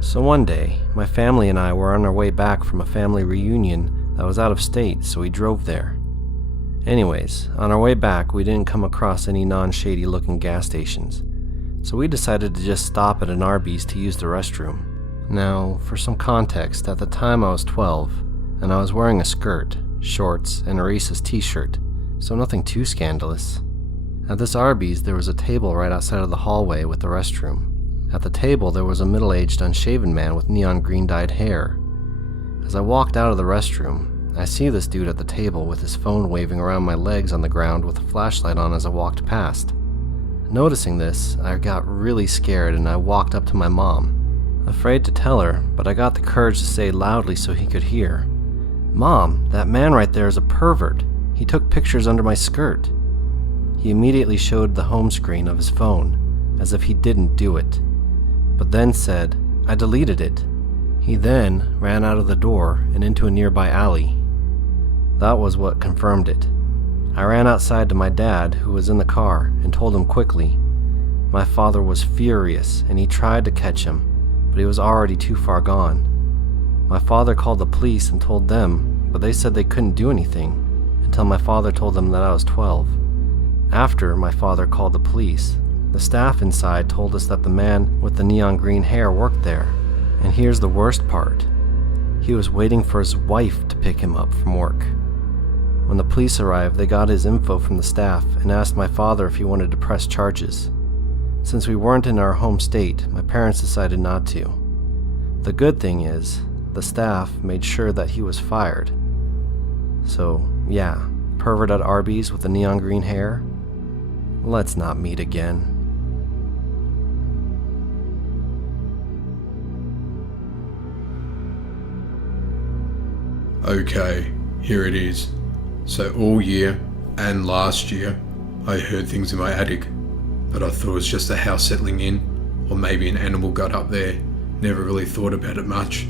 So one day, my family and I were on our way back from a family reunion that was out of state, so we drove there. Anyways, on our way back, we didn't come across any non-shady looking gas stations, so we decided to just stop at an Arby's to use the restroom. Now, for some context, at the time I was 12, and I was wearing a skirt, shorts, and a racist t-shirt, so nothing too scandalous. At this Arby's, there was a table right outside of the hallway with the restroom. At the table, there was a middle-aged, unshaven man with neon green dyed hair. As I walked out of the restroom, I see this dude at the table with his phone waving around my legs on the ground with a flashlight on as I walked past. Noticing this, I got really scared and I walked up to my mom. Afraid to tell her, but I got the courage to say loudly so he could hear, "Mom, that man right there is a pervert. He took pictures under my skirt." He immediately showed the home screen of his phone, as if he didn't do it, but then said, "I deleted it." He then ran out of the door and into a nearby alley. That was what confirmed it. I ran outside to my dad, who was in the car, and told him quickly. My father was furious, and he tried to catch him, but he was already too far gone. My father called the police and told them, but they said they couldn't do anything, until my father told them that I was 12. After my father called the police, the staff inside told us that the man with the neon green hair worked there. And here's the worst part. He was waiting for his wife to pick him up from work. When the police arrived, they got his info from the staff and asked my father if he wanted to press charges. Since we weren't in our home state, my parents decided not to. The good thing is, the staff made sure that he was fired. So, yeah, pervert at Arby's with the neon green hair? Let's not meet again. Okay, here it is. So all year and last year, I heard things in my attic, but I thought it was just the house settling in, or maybe an animal got up there. Never really thought about it much.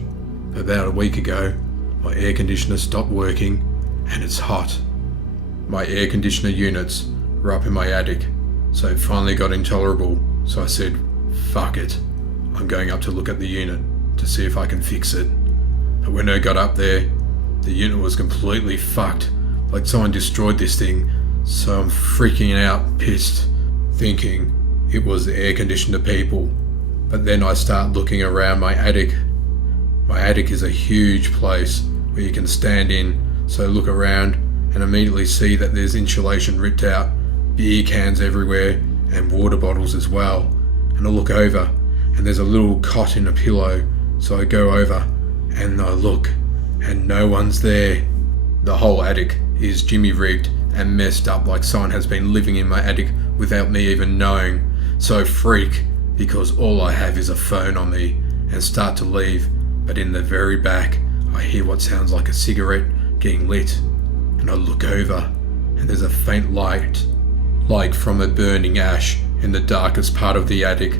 About a week ago, my air conditioner stopped working, and it's hot. My air conditioner units were up in my attic, so it finally got intolerable, so I said, fuck it. I'm going up to look at the unit, to see if I can fix it. But when I got up there, the unit was completely fucked, like someone destroyed this thing, so I'm freaking out, pissed, thinking it was the air conditioner people. But then I start looking around my attic. My attic is a huge place where you can stand in, so I look around and immediately see that there's insulation ripped out, beer cans everywhere, and water bottles as well. And I look over, and there's a little cot in a pillow, so I go over, and I look, and no one's there. The whole attic is jimmy-rigged and messed up like someone has been living in my attic without me even knowing. So freak, because all I have is a phone on me, and start to leave, but in the very back, I hear what sounds like a cigarette getting lit, and I look over, and there's a faint light, like from a burning ash in the darkest part of the attic.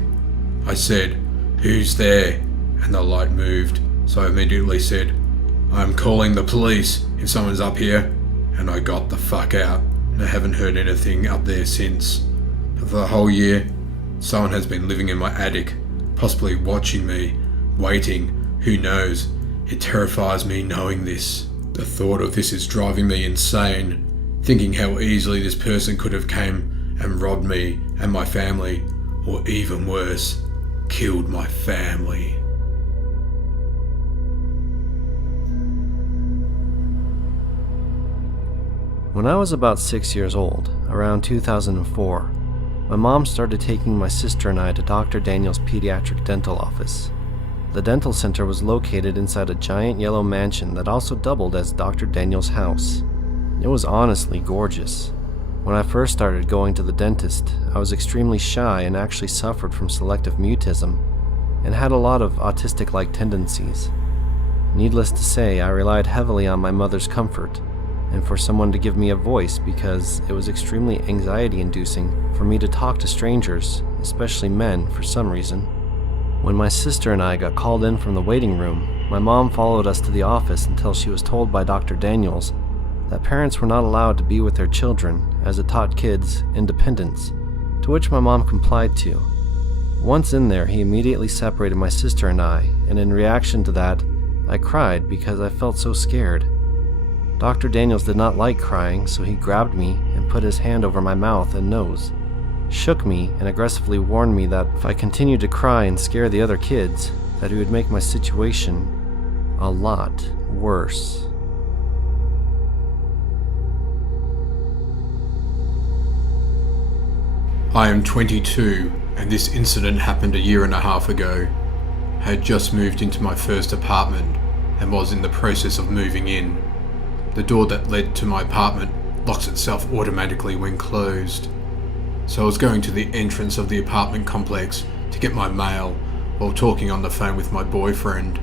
I said, "Who's there?" And the light moved, so I immediately said, "I'm calling the police if someone's up here," and I got the fuck out, and I haven't heard anything up there since. But for the whole year, someone has been living in my attic, possibly watching me, waiting, who knows. It terrifies me knowing this. The thought of this is driving me insane, thinking how easily this person could have came and robbed me and my family, or even worse, killed my family. When I was about 6 years old, around 2004, my mom started taking my sister and I to Dr. Daniel's pediatric dental office. The dental center was located inside a giant yellow mansion that also doubled as Dr. Daniel's house. It was honestly gorgeous. When I first started going to the dentist, I was extremely shy and actually suffered from selective mutism and had a lot of autistic-like tendencies. Needless to say, I relied heavily on my mother's comfort and for someone to give me a voice because it was extremely anxiety-inducing for me to talk to strangers, especially men, for some reason. When my sister and I got called in from the waiting room, my mom followed us to the office until she was told by Dr. Daniels that parents were not allowed to be with their children as it taught kids independence, to which my mom complied to. Once in there, he immediately separated my sister and I, and in reaction to that, I cried because I felt so scared. Dr. Daniels did not like crying, so he grabbed me and put his hand over my mouth and nose, shook me, and aggressively warned me that if I continued to cry and scare the other kids, that he would make my situation a lot worse. I am 22, and this incident happened a year and a half ago. I had just moved into my first apartment and was in the process of moving in. The door that led to my apartment locks itself automatically when closed. So I was going to the entrance of the apartment complex to get my mail while talking on the phone with my boyfriend.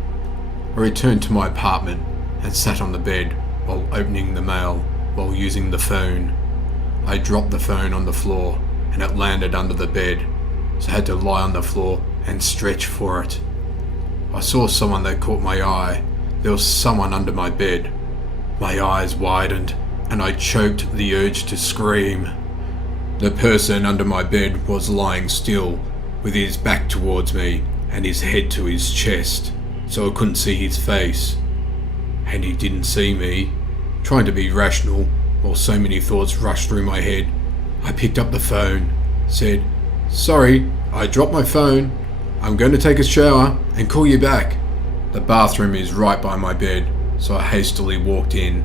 I returned to my apartment and sat on the bed while opening the mail while using the phone. I dropped the phone on the floor and it landed under the bed, so I had to lie on the floor and stretch for it. I saw someone that caught my eye. There was someone under my bed. My eyes widened and I choked the urge to scream. The person under my bed was lying still, with his back towards me and his head to his chest, so I couldn't see his face. And he didn't see me. Trying to be rational while so many thoughts rushed through my head, I picked up the phone, said, "Sorry, I dropped my phone. I'm going to take a shower and call you back." The bathroom is right by my bed, so I hastily walked in,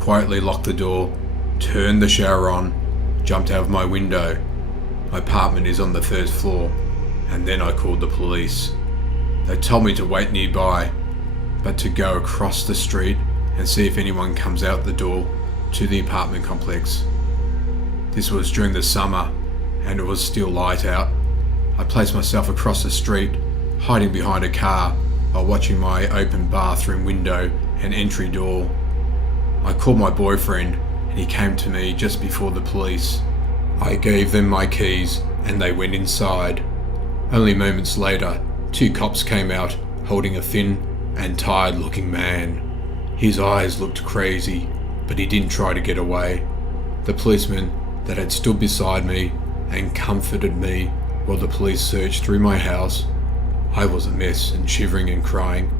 quietly locked the door, turned the shower on, jumped out of my window. My apartment is on the first floor, and then I called the police. They told me to wait nearby, but to go across the street and see if anyone comes out the door to the apartment complex. This was during the summer, and it was still light out. I placed myself across the street, hiding behind a car while watching my open bathroom window and entry door. I called my boyfriend, and he came to me just before the police. I gave them my keys, and they went inside. Only moments later, 2 cops came out, holding a thin and tired-looking man. His eyes looked crazy, but he didn't try to get away. The policeman that had stood beside me and comforted me while the police searched through my house, I was a mess and shivering and crying,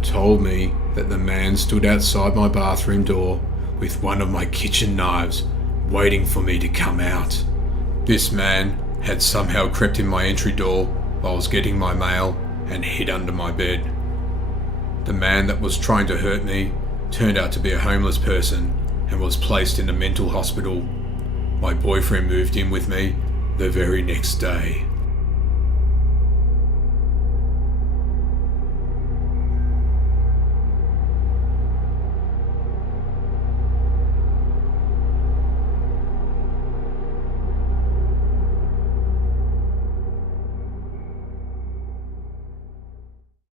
told me that the man stood outside my bathroom door with one of my kitchen knives waiting for me to come out. This man had somehow crept in my entry door while I was getting my mail and hid under my bed. The man that was trying to hurt me turned out to be a homeless person and was placed in a mental hospital. My boyfriend moved in with me the very next day.